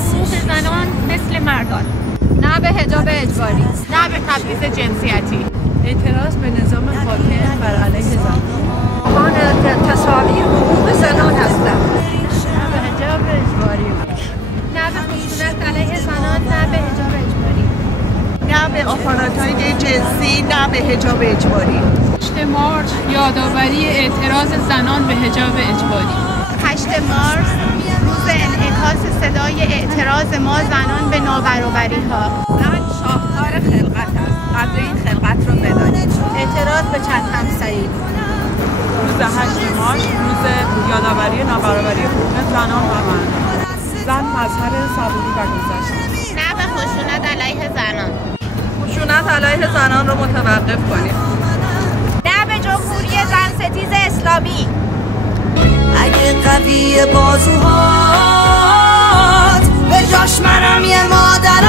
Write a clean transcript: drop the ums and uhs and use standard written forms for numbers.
حقوق زنان مثل مردان. نه به حجاب اجباری. نه به تبعیض جنسیتی. اعتراض به نظام حاکم بر علیه زنان. خواهان تساوی حقوق زنان هستم. نه به حجاب اجباری. نه به خشونت علیه زنان، نه به حجاب اجباری. نه به آپارتاید جنسی، نه به حجاب اجباری. 8 مارس یادآوری اعتراض زنان به حجاب اجباری. 8 مارس روز انعکاس صدای اعتراض ما زنان به نابرابری ها. زن شاهکار خلقت است. قدر این خلقت رو بدانید. اعتراض به چند همسری. روز 8 مارس روز یادآوری نابرابری حقوق زنان و مردان. زن مظهر صبوری و گذشته. نه به خشونت علیه زنان. خشونت علیه زنان رو متوقف کنید. نه به جمهوری زن ستیز اسلامی. اگه قوی بازوهات به جاش منم یه مادرم